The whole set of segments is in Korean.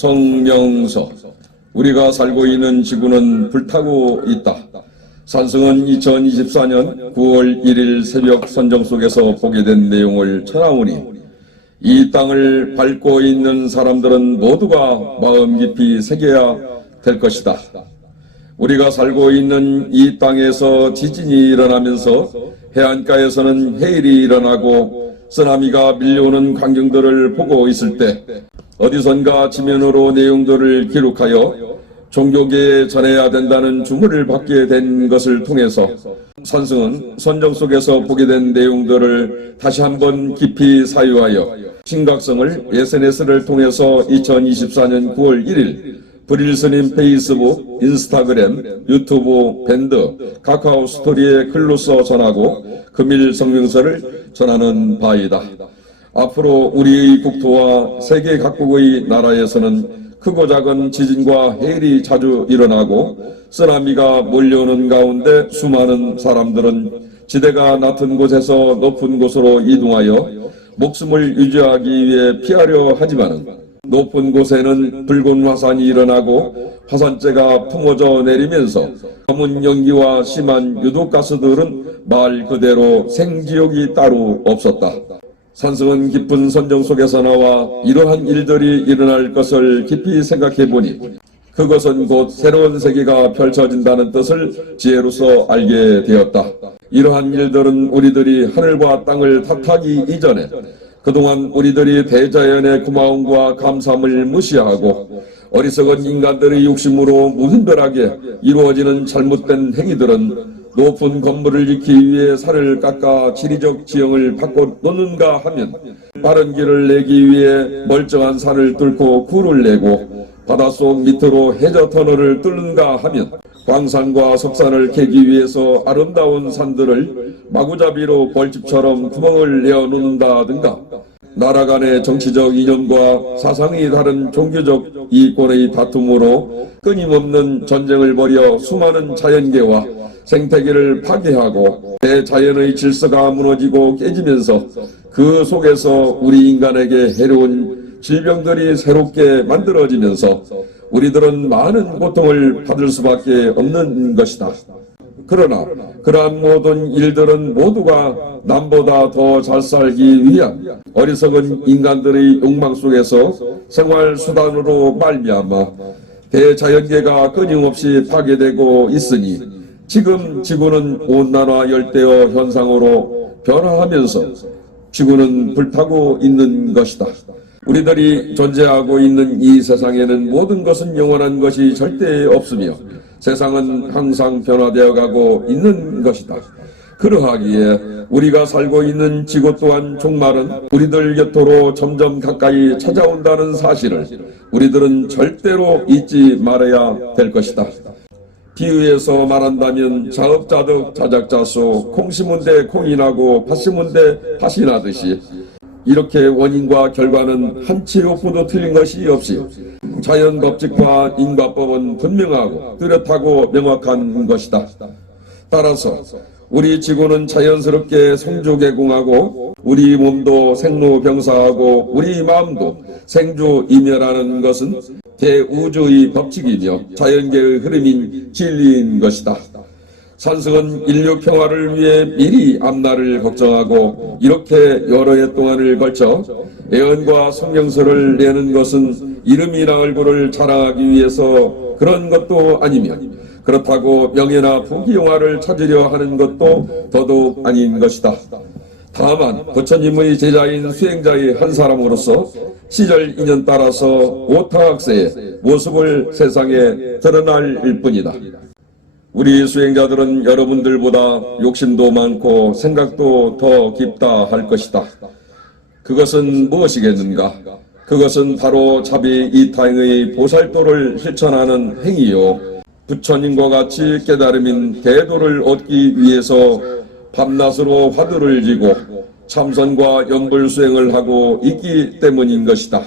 성명서. 우리가 살고 있는 지구는 불타고 있다. 산승은 2024년 9월 1일 새벽 선정 속에서 보게 된 내용을 전하오니 이 땅을 밟고 있는 사람들은 모두가 마음 깊이 새겨야 될 것이다. 우리가 살고 있는 이 땅에서 지진이 일어나면서 해안가에서는 해일이 일어나고 쓰나미가 밀려오는 광경들을 보고 있을 때 어디선가 지면으로 내용들을 기록하여 종교계에 전해야 된다는 주문을 받게 된 것을 통해서 산승은 선정 속에서 보게 된 내용들을 다시 한번 깊이 사유하여 심각성을 SNS를 통해서 2024년 9월 1일 브릴스님 페이스북, 인스타그램, 유튜브, 밴드, 카카오 스토리에 글로써 전하고 금일 성명서를 전하는 바이다. 앞으로 우리의 국토와 세계 각국의 나라에서는 크고 작은 지진과 해일이 자주 일어나고 쓰나미가 몰려오는 가운데 수많은 사람들은 지대가 낮은 곳에서 높은 곳으로 이동하여 목숨을 유지하기 위해 피하려 하지만 높은 곳에는 붉은 화산이 일어나고 화산재가 품어져 내리면서 검은 연기와 심한 유독가스들은 말 그대로 생지옥이 따로 없었다. 산승은 깊은 선정 속에서 나와 이러한 일들이 일어날 것을 깊이 생각해보니 그것은 곧 새로운 세계가 펼쳐진다는 뜻을 지혜로서 알게 되었다. 이러한 일들은 우리들이 하늘과 땅을 탓하기 이전에 그동안 우리들이 대자연의 고마움과 감사함을 무시하고 어리석은 인간들의 욕심으로 무분별하게 이루어지는 잘못된 행위들은 높은 건물을 짓기 위해 산을 깎아 지리적 지형을 바꿔놓는가 하면 빠른 길을 내기 위해 멀쩡한 산을 뚫고 굴을 내고 바닷속 밑으로 해저 터널을 뚫는가 하면 광산과 석산을 캐기 위해서 아름다운 산들을 마구잡이로 벌집처럼 구멍을 내어놓는다든가 나라 간의 정치적 이념과 사상이 다른 종교적 이권의 다툼으로 끊임없는 전쟁을 벌여 수많은 자연계와 생태계를 파괴하고 대자연의 질서가 무너지고 깨지면서 그 속에서 우리 인간에게 해로운 질병들이 새롭게 만들어지면서 우리들은 많은 고통을 받을 수밖에 없는 것이다. 그러나 그러한 모든 일들은 모두가 남보다 더 잘 살기 위한 어리석은 인간들의 욕망 속에서 생활수단으로 말미암아 대자연계가 끊임없이 파괴되고 있으니 지금 지구는 온난화 열대어 현상으로 변화하면서 지구는 불타고 있는 것이다. 우리들이 존재하고 있는 이 세상에는 모든 것은 영원한 것이 절대 없으며 세상은 항상 변화되어 가고 있는 것이다. 그러하기에 우리가 살고 있는 지구 또한 종말은 우리들 곁으로 점점 가까이 찾아온다는 사실을 우리들은 절대로 잊지 말아야 될 것이다. 비유해서 말한다면 자업자득 자작자수 콩 심은 데 콩이 나고 팥 심은 데 팥이 나듯이 이렇게 원인과 결과는 한치 오프도 틀린 것이 없이 자연 법칙과 인과법은 분명하고 뚜렷하고 명확한 것이다. 따라서 우리 지구는 자연스럽게 성주개공하고 우리 몸도 생로병사하고 우리 마음도 생주이멸하는 것은 대우주의 법칙이며 자연계의 흐름인 진리인 것이다. 산승은 인류 평화를 위해 미리 앞날을 걱정하고 이렇게 여러 해 동안을 걸쳐 애언과 성명서를 내는 것은 이름이나 얼굴을 자랑하기 위해서 그런 것도 아니며 그렇다고 명예나 부귀영화를 찾으려 하는 것도 더더욱 아닌 것이다. 다만 부처님의 제자인 수행자의 한 사람으로서 시절 인연 따라서 오타학세의 모습을 세상에 드러날 뿐이다. 우리 수행자들은 여러분들보다 욕심도 많고 생각도 더 깊다 할 것이다. 그것은 무엇이겠는가? 그것은 바로 자비 이타행의 보살도를 실천하는 행위요. 부처님과 같이 깨달음인 대도를 얻기 위해서 밤낮으로 화두를 지고 참선과 연불수행을 하고 있기 때문인 것이다.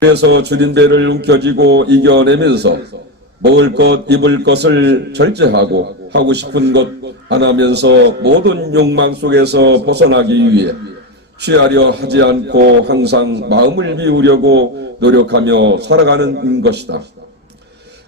그래서 줄임배를 움켜쥐고 이겨내면서 먹을 것, 입을 것을 절제하고 하고 싶은 것 안 하면서 모든 욕망 속에서 벗어나기 위해 취하려 하지 않고 항상 마음을 비우려고 노력하며 살아가는 것이다.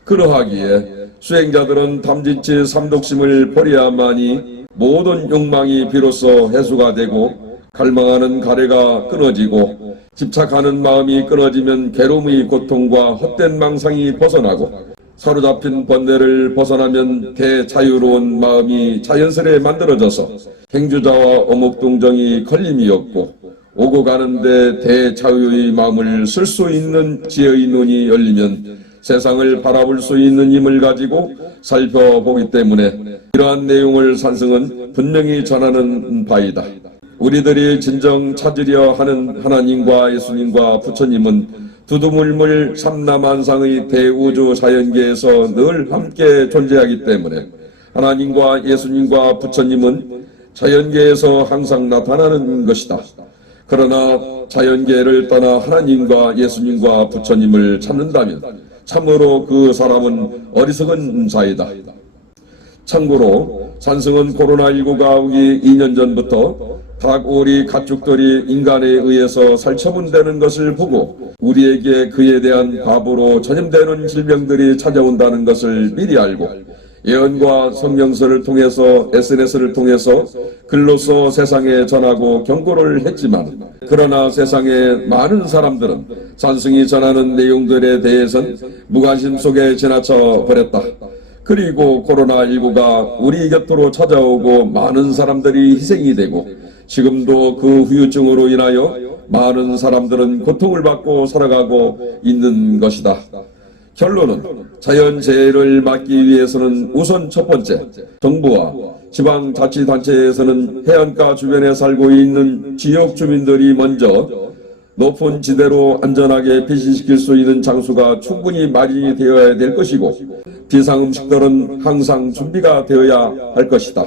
그러하기에 수행자들은 탐진치 삼독심을 버려야만이 모든 욕망이 비로소 해소가 되고 갈망하는 가래가 끊어지고 집착하는 마음이 끊어지면 괴로움의 고통과 헛된 망상이 벗어나고 사로잡힌 번뇌를 벗어나면 대자유로운 마음이 자연스레 만들어져서 행주자와 어목동정이 걸림이 없고 오고 가는데 대자유의 마음을 쓸 수 있는 지혜의 눈이 열리면 세상을 바라볼 수 있는 힘을 가지고 살펴보기 때문에 이러한 내용을 산승은 분명히 전하는 바이다. 우리들이 진정 찾으려 하는 하나님과 예수님과 부처님은 두두물물 삼라만상의 대우주 자연계에서 늘 함께 존재하기 때문에 하나님과 예수님과 부처님은 자연계에서 항상 나타나는 것이다. 그러나 자연계를 떠나 하나님과 예수님과 부처님을 찾는다면 참으로 그 사람은 어리석은 자이다. 참고로 산승은 코로나19가 오기 2년 전부터 닭오리 가축들이 인간에 의해서 살처분되는 것을 보고 우리에게 그에 대한 과부로 전염되는 질병들이 찾아온다는 것을 미리 알고 예언과 성경서를 통해서 SNS를 통해서 글로써 세상에 전하고 경고를 했지만 그러나 세상의 많은 사람들은 산승이 전하는 내용들에 대해선 무관심 속에 지나쳐 버렸다. 그리고 코로나19가 우리 곁으로 찾아오고 많은 사람들이 희생이 되고 지금도 그 후유증으로 인하여 많은 사람들은 고통을 받고 살아가고 있는 것이다. 결론은 자연재해를 막기 위해서는 우선 첫 번째, 정부와 지방자치단체에서는 해안가 주변에 살고 있는 지역 주민들이 먼저 높은 지대로 안전하게 비시시킬 수 있는 장소가 충분히 마련이 되어야 될 것이고 비상음식들은 항상 준비가 되어야 할 것이다.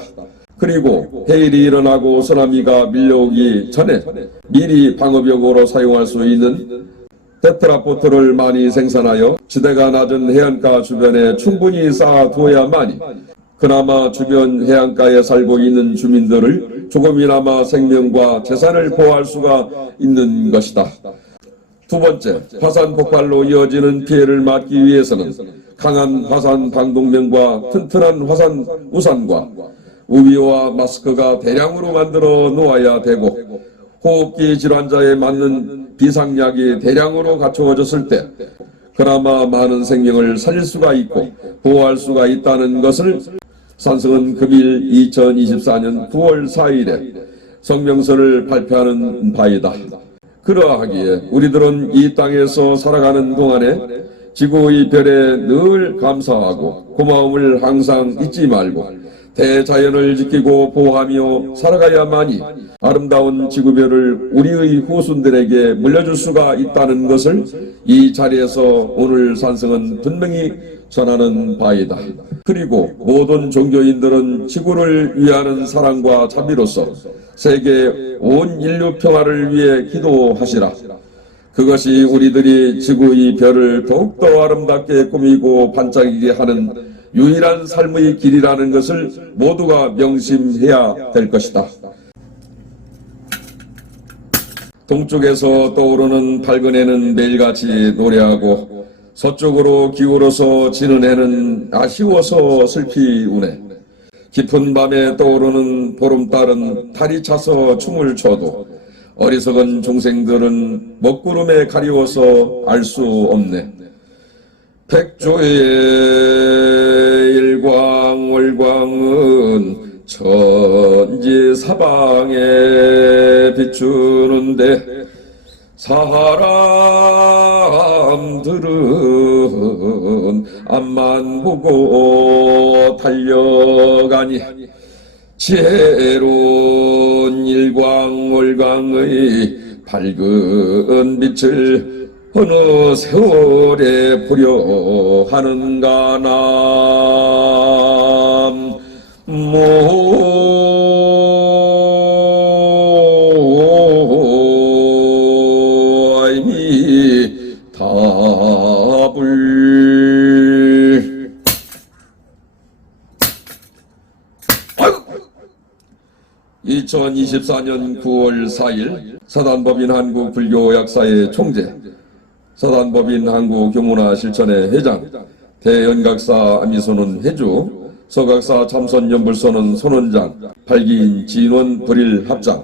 그리고 해일이 일어나고 쓰나미가 밀려오기 전에 미리 방어벽으로 사용할 수 있는 테트라포트를 많이 생산하여 지대가 낮은 해안가 주변에 충분히 쌓아두어야만이 그나마 주변 해안가에 살고 있는 주민들을 조금이나마 생명과 재산을 보호할 수가 있는 것이다. 두 번째, 화산 폭발로 이어지는 피해를 막기 위해서는 강한 화산 방독면과 튼튼한 화산 우산과 우비와 마스크가 대량으로 만들어 놓아야 되고 호흡기 질환자에 맞는 비상약이 대량으로 갖추어졌을 때 그나마 많은 생명을 살릴 수가 있고 보호할 수가 있다는 것을 산승은 금일 2024년 9월 4일에 성명서를 발표하는 바이다. 그러하기에 우리들은 이 땅에서 살아가는 동안에 지구의 별에 늘 감사하고 고마움을 항상 잊지 말고 대자연을 지키고 보호하며 살아가야만이 아름다운 지구별을 우리의 후손들에게 물려줄 수가 있다는 것을 이 자리에서 오늘 산승은 분명히 전하는 바이다. 그리고 모든 종교인들은 지구를 위하는 사랑과 자비로서 세계 온 인류 평화를 위해 기도하시라. 그것이 우리들이 지구의 별을 더욱더 아름답게 꾸미고 반짝이게 하는 유일한 삶의 길이라는 것을 모두가 명심해야 될 것이다. 동쪽에서 떠오르는 밝은 해는 매일같이 노래하고 서쪽으로 기울어서 지는 해는 아쉬워서 슬피 우네. 깊은 밤에 떠오르는 보름달은 달이 차서 춤을 춰도 어리석은 중생들은 먹구름에 가리워서 알 수 없네. 백조의 일광월광은 천지사방에 비추는데 사람들은 앞만 보고 달려가니 지혜로운 일광월광의 밝은 빛을 어느 세월에 보려 하는가 남모이미답을. 아이고! 2024년 9월 4일 사단법인 한국불교약사의 총재, 사단법인 한국교문화실천회 회장, 대연각사 아미선언 회주, 서각사 참선연불선언 선원장, 발기인 진원 불일 합장,